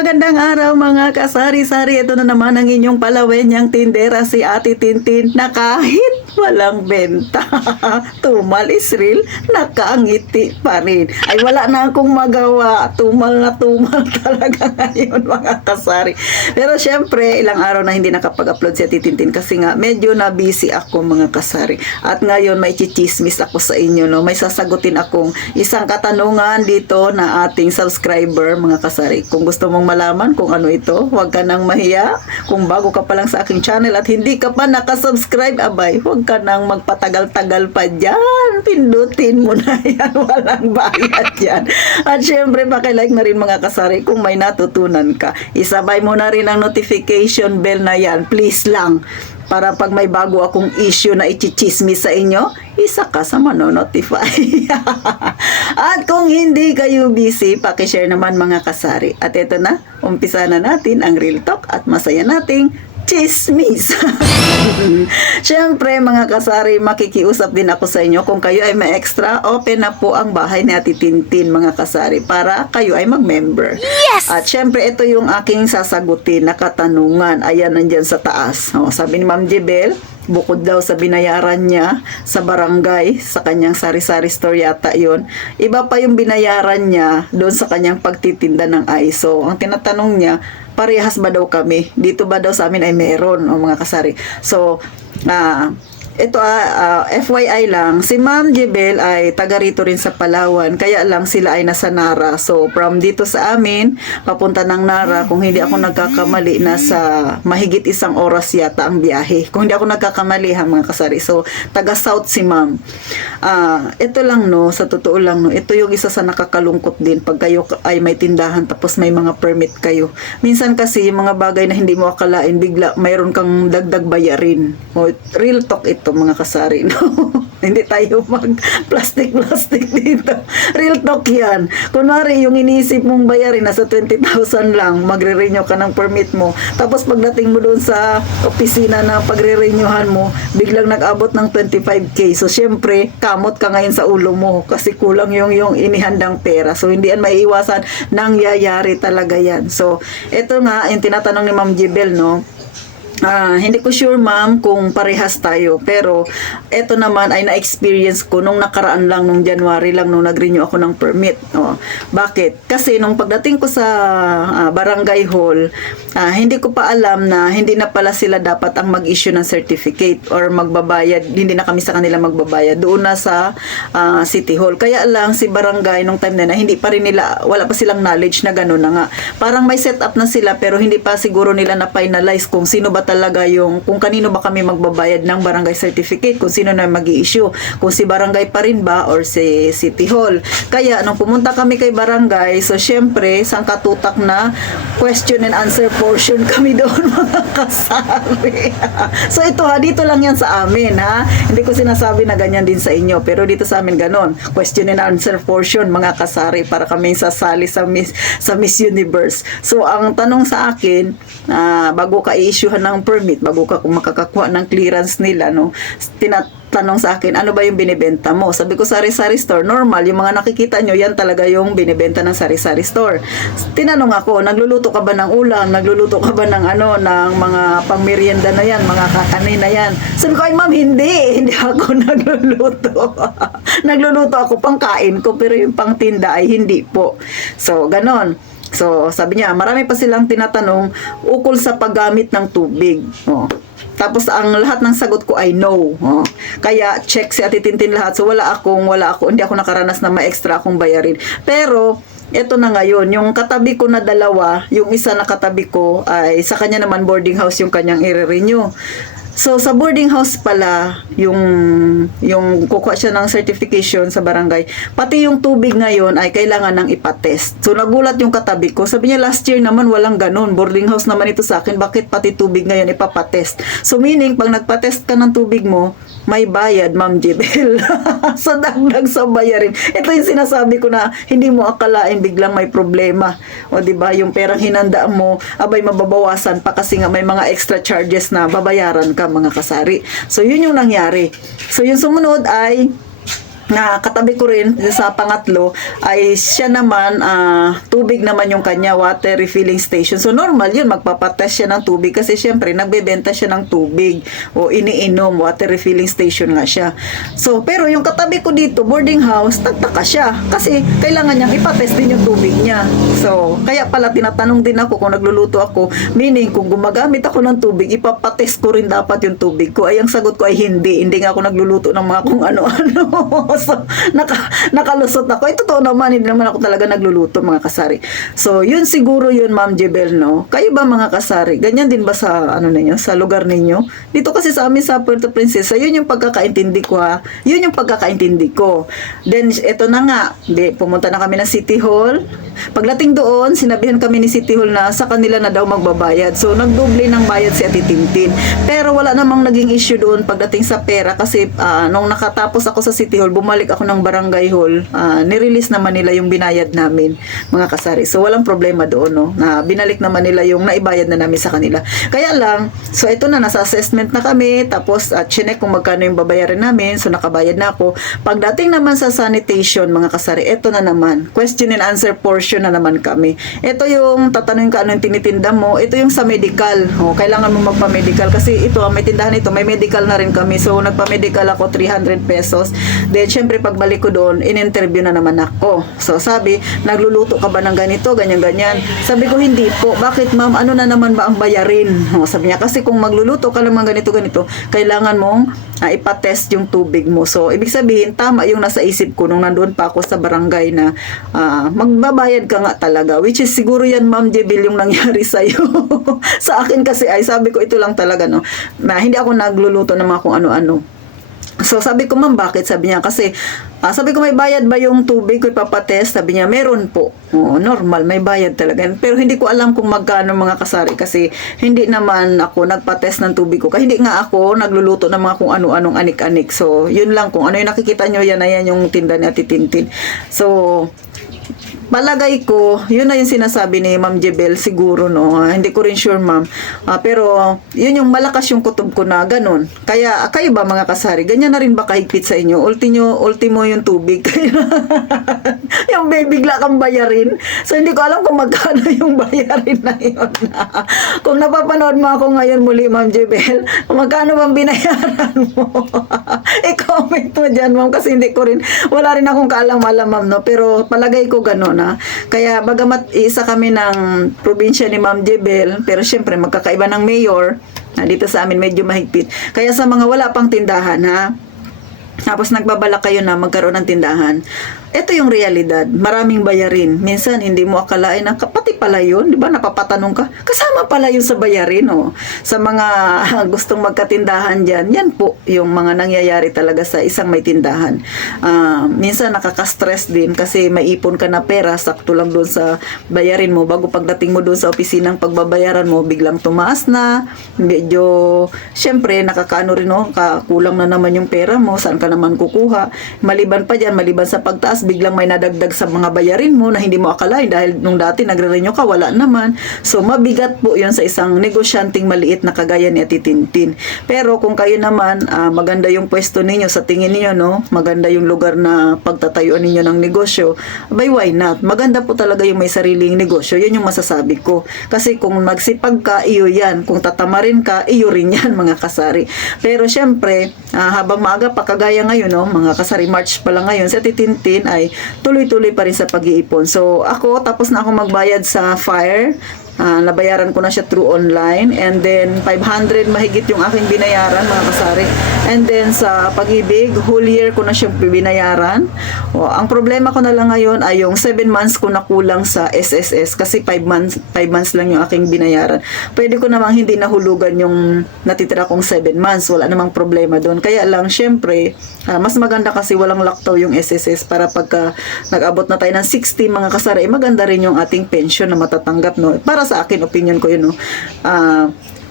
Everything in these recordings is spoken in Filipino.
magandang araw mga kasari-sari. Ito na naman ang inyong palawenyang tindera si Ate Tintin na kahit walang benta, tumal is real, nakangiti pa rin. Ay wala na akong magawa. Tumal na tumal talaga ngayon mga kasari. Pero syempre, ilang araw na hindi nakapag-upload si Ate Tintin kasi nga medyo na busy ako mga kasari. At ngayon may chichismis ako sa inyo. No? May sasagutin akong isang katanungan dito na ating subscriber mga kasari. Kung gusto mong malaman kung ano ito, huwag ka nang mahiya. Kung bago ka pa lang sa aking channel at hindi ka pa nakasubscribe, abay, huwag ka nang magpatagal-tagal pa dyan. Pindutin mo na yan. Walang bayad yan. At syempre, pakilike na rin mga kasari kung may natutunan ka. Isabay mo na rin ang notification bell na yan. Please lang. Para pag may bago akong issue na ichichismis sa inyo, isa ka sa manonotify. At kung hindi kayo busy, pakishare naman mga kasari. At ito na, umpisa na natin ang Real Talk at masaya nating chismis. Siyempre mga kasari, makikiusap din ako sa inyo. Kung kayo ay may extra, open na po ang bahay ni Ate Tintin mga kasari para kayo ay mag-member. Yes! At syempre ito yung aking sasagutin na katanungan. Ayan, nandyan sa taas. Sabi ni Ma'am Jebel, bukod daw sa binayaran niya sa barangay, sa kanyang sari-sari store yata yun, iba pa yung binayaran niya doon sa kanyang pagtitinda ng ISO. Ang tinatanong niya, parehas ba daw kami? Dito ba daw sa amin ay meron, mga kasari? So, ito FYI lang, si Ma'am Jebel ay taga rito rin sa Palawan, kaya lang sila ay nasa Nara. So from dito sa amin papunta ng Nara, kung hindi ako nagkakamali, nasa mahigit 1 oras yata ang biyahe, kung hindi ako nagkakamali ha mga kasari. So taga South si Ma'am. Ito lang no, sa totoo lang no, ito yung isa sa nakakalungkot din pag kayo ay may tindahan tapos may mga permit kayo. Minsan kasi yung mga bagay na hindi mo akalain, bigla mayroon kang dagdag bayarin. Real talk ito mga kasari, no? Hindi tayo mag plastic dito. Real talk yan. Kunwari, yung iniisip mong bayarin nasa 20,000 lang, magre-renew ka ng permit mo. Tapos pagdating mo doon sa opisina na pagre-renewhan mo, biglang nag-abot ng 25K. So, syempre, kamot ka ngayon sa ulo mo kasi kulang yung inihandang pera. So, hindi yan maiiwasan. Nangyayari talaga yan. So, ito nga, yung tinatanong ni Ma'am Jebel, no? Hindi ko sure ma'am kung parehas tayo, pero eto naman ay na-experience ko nung nakaraan lang, nung January lang, nung nag-renew ako ng permit. Bakit? Kasi nung pagdating ko sa barangay hall, hindi ko pa alam na hindi na pala sila dapat ang mag-issue ng certificate or magbabayad, hindi na kami sa kanila magbabayad, doon na sa city hall. Kaya lang si barangay nung time na hindi pa rin nila, wala pa silang knowledge na gano'n na nga. Parang may setup na sila pero hindi pa siguro nila na-finalize kung sino ba talaga kung kanino ba kami magbabayad ng barangay certificate, kung sino na mag-i-issue, kung si barangay pa rin ba or si city hall. Kaya nung pumunta kami kay barangay, so syempre sangkatutak na question and answer portion kami doon mga kasari. So ito dito lang yan sa amin hindi ko sinasabi na ganyan din sa inyo, pero dito sa amin ganon, question and answer portion mga kasari, para kaming sasali sa Miss Universe. So ang tanong sa akin, bago ka i-issuehan ng permit, bago ka kung makakakuha ng clearance nila, no, tinatanong sa akin, ano ba yung binibenta mo? Sabi ko, sari-sari store. Normal, yung mga nakikita nyo, yan talaga yung binibenta ng sari-sari store. Tinanong ako, nagluluto ka ba ng ulam? Nagluluto ka ba ng ng mga pangmerienda na yan, mga kakanin na yan? Sabi ko, ay ma'am, hindi ako nagluluto. Nagluluto ako pangkain ko, pero yung pangtinda ay hindi po. So, ganon. So, sabi niya, marami pa silang tinatanong ukol sa paggamit ng tubig. Tapos, ang lahat ng sagot ko ay no. Kaya, check si Ate Tintin lahat. So, hindi ako nakaranas na ma-extra akong bayarin. Pero, eto na ngayon, yung katabi ko na dalawa, yung isa na katabi ko ay sa kanya naman boarding house yung kanyang i-renew. So, sa boarding house pala, yung kukuha siya ng certification sa barangay, pati yung tubig ngayon ay kailangan ng ipatest. So, nagulat yung katabi ko. Sabi niya, last year naman walang ganun. Boarding house naman ito sa akin. Bakit pati tubig ngayon ipapatest? So, meaning, pag nagpatest ka ng tubig mo, may bayad, Ma'am Jebel. So, dagdag sa bayarin. Ito yung sinasabi ko na hindi mo akalain biglang may problema. O, diba, yung perang hinanda mo, abay mababawasan pa kasi nga may mga extra charges na babayaran ka, mga kasari. So, yun yung nangyari. So, yung sumunod ay na katabi ko rin sa pangatlo ay siya naman tubig naman yung kanya, water refilling station. So normal yun, magpapatest siya ng tubig kasi syempre nagbebenta siya ng tubig o iniinom, water refilling station nga siya. So pero yung katabi ko dito, boarding house, nagtaka siya kasi kailangan niyang ipatest din yung tubig niya. So kaya pala tinatanong din ako kung nagluluto ako, meaning kung gumagamit ako ng tubig, ipapatest ko rin dapat yung tubig ko. Ay ang sagot ko ay hindi nga ako nagluluto ng mga kung ano-ano. So, nakalusot ako. Ito totoo naman, hindi naman ako talaga nagluluto, mga kasari. So, yun siguro yun, Ma'am Jebel, no? Kayo ba, mga kasari? Ganyan din ba sa, ninyo, sa lugar ninyo? Dito kasi sa amin sa Puerto Princesa, yun yung pagkakaintindi ko, ha? Yun yung pagkakaintindi ko. Then, eto na nga, pumunta na kami ng City Hall. Pagdating doon, sinabihan kami ni City Hall na sa kanila na daw magbabayad. So, nagdoble ng bayad si Ate Tintin. Pero wala namang naging issue doon pagdating sa pera kasi nung nakatapos ako sa City Hall, bumalik ako ng barangay hall, nirelease naman nila yung binayad namin, mga kasari. So walang problema doon, no, na binalik naman nila yung naibayad na namin sa kanila. Kaya lang, so ito na, nasa assessment na kami, tapos chinek kung magkano yung babayaran namin, so nakabayad na ako. Pagdating naman sa sanitation, mga kasari, ito na naman, question and answer portion na naman kami. Ito yung tatanungin ka ano yung tinitinda mo, ito yung sa medical. Kailangan mo magpa-medical kasi ito, may tindahan ito, may medical na rin kami. So nagpa-medical ako 300 pesos. Then syempre pagbalik ko doon, in-interview na naman ako. So sabi, nagluluto ka ba ng ganito, ganyan-ganyan? Sabi ko, hindi po. Bakit, ma'am? Ano na naman ba ang bayarin? Sabi niya, kasi kung magluluto ka naman ganito-ganito, kailangan mong ipatest yung tubig mo. So ibig sabihin, tama yung nasa isip ko nung nandoon pa ako sa barangay na magbabayad ka nga talaga. Which is siguro yan, Ma'am Jebel, yung nangyari sa'yo. Sa akin kasi ay sabi ko, ito lang talaga, no, na hindi ako nagluluto ng mga kung ano-ano. So sabi ko, ma'am, bakit? Sabi niya, kasi sabi ko, may bayad ba yung tubig ko ipapatest? Sabi niya, meron po. Normal, may bayad talaga. Pero hindi ko alam kung magkano, mga kasari, kasi hindi naman ako nagpatest ng tubig ko. Kaya hindi nga ako nagluluto ng mga kung ano-anong anik-anik. So yun lang, kung ano yung nakikita nyo, yan na yan yung tinda ni Ate Tintin. So palagay ko, yun na yung sinasabi ni Ma'am Jebel siguro, no. Hindi ko rin sure, ma'am. Pero yun yung malakas yung kutob ko na ganun. Kaya kayo ba, mga kasari, ganyan na rin ba kahigpit sa inyo? Ultimo yung tubig. Yung bigla kang bayarin. So hindi ko alam kung magkano yung bayarin na yun. Kung napapanood mo ako ngayon muli, Ma'am Jebel, magkano bang binayaran mo? I-comment mo dyan, ma'am, kasi hindi ko rin, wala rin akong kaalam-alam, ma'am, no. Pero palagay ko ganun, ha. Kaya bagamat isa kami ng probinsya ni Ma'am Jebel, pero syempre magkakaiba ng mayor, dito sa amin medyo mahigpit. Kaya sa mga wala pang tindahan, ha, tapos nagbabala kayo na magkaroon ng tindahan, ito yung realidad, maraming bayarin. Minsan hindi mo akalain na pati pala yun, di ba? Napapatanong ka, kasama pala yun sa bayarin, oh. Sa mga gustong magkatindahan dyan, yan po yung mga nangyayari talaga sa isang may tindahan. Minsan nakaka-stress din kasi may ipon ka na pera, sakto lang doon sa bayarin mo. Bago pagdating mo doon sa opisinang pagbabayaran mo, biglang tumaas na, medyo, syempre nakakaano rin, oh, kulang na naman yung pera mo, saan ka naman kukuha? Maliban pa dyan, maliban sa pagtaas, biglang may nadagdag sa mga bayarin mo na hindi mo akalain dahil nung dati nagre-renew ka, wala naman. So mabigat po yun sa isang negosyanteng maliit na kagaya ni Ate Tintin. Pero kung kayo naman, maganda yung pwesto ninyo sa tingin niyo, no, maganda yung lugar na pagtatayuan ninyo ng negosyo, by why not? Maganda po talaga yung may sariling negosyo, yun yung masasabi ko. Kasi kung magsipag ka, iyo yan. Kung tatamarin ka, iyo rin yan, mga kasari. Pero syempre, habang maaga pa, kagaya ngayon, no, mga kasari, March pa lang ngayon, si Ate Tintin ay tuloy-tuloy pa rin sa pag-iipon. So ako, tapos na ako magbayad sa fire. Nabayaran ko na siya through online, and then 500 mahigit yung aking binayaran, mga kasari. And then sa Pag-ibig, whole year ko na siyang binayaran. Ang problema ko na lang ngayon ay yung 7 months ko na kulang sa SSS kasi 5 months lang yung aking binayaran. Pwede ko namang hindi nahulugan yung natitira kong 7 months, wala namang problema doon. Kaya lang syempre, mas maganda kasi walang lockdown yung SSS para pagka nag-abot na tayo ng 60, mga kasari, maganda rin yung ating pension na matatanggap, no. Para sa akin, opinion ko yun, no.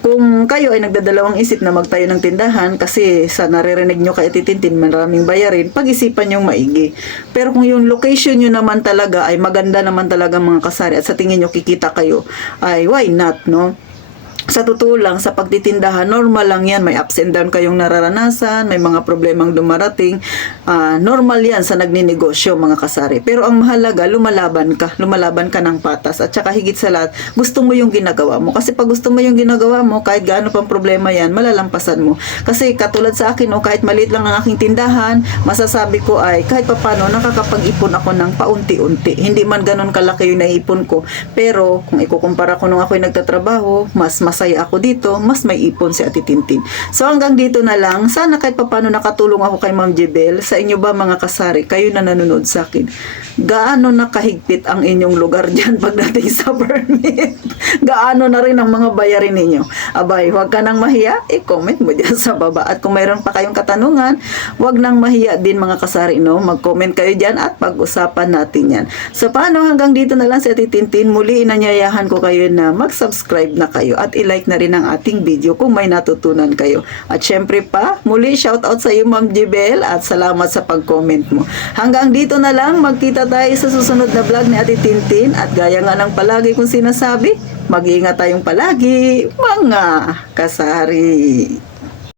Kung kayo ay nagdadalawang isip na magtayo ng tindahan kasi sa naririnig nyo kay Ate Tintin maraming bayarin, pag-isipan yung maigi. Pero kung yung location nyo naman talaga ay maganda naman talaga, mga kasari, at sa tingin nyo kikita kayo, ay why not, no? sa totoo lang, sa pagtitindahan, normal lang yan. May ups and down kayong nararanasan, may mga problemang dumarating. Normal yan sa nagninegosyo, mga kasari. Pero ang mahalaga, lumalaban ka ng patas. At saka higit sa lahat, gusto mo yung ginagawa mo. Kasi pag gusto mo yung ginagawa mo, kahit gaano pang problema yan, malalampasan mo. Kasi katulad sa akin, kahit maliit lang ang aking tindahan, masasabi ko ay kahit papano nakakapag-ipon ako ng paunti-unti. Hindi man ganun kalaki yung naipon ko. Pero kung ikukumpara ko nung ako'y nagtatrabaho, mas masaya ako dito, mas may ipon si Ate Tintin. So hanggang dito na lang. Sana kahit papano nakatulong ako kay Ma'am Jebel. Sa inyo ba mga kasari, kayo na nanonood sa akin, gaano na kahigpit ang inyong lugar dyan pagdating sa permit? Gaano na rin ang mga bayarin ninyo? Abay, huwag ka nang mahiya, i-comment mo dyan sa baba. At kung mayroon pa kayong katanungan, huwag nang mahiya din mga kasari, no? Mag-comment kayo dyan at pag-usapan natin yan. So paano, hanggang dito na lang si Ate Tintin. Muli inanyayahan ko kayo na mag-subscribe na kayo at i-like na rin ang ating video kung may natutunan kayo. At syempre pa, muli shoutout sa iyo Ma'am Jebel at salamat sa pag-comment mo. Hanggang dito na lang, magkita tayo sa susunod na vlog ni Ate Tintin at gaya nga ng palagi kong sinasabi, mag-iingat tayong palagi, mga kasari.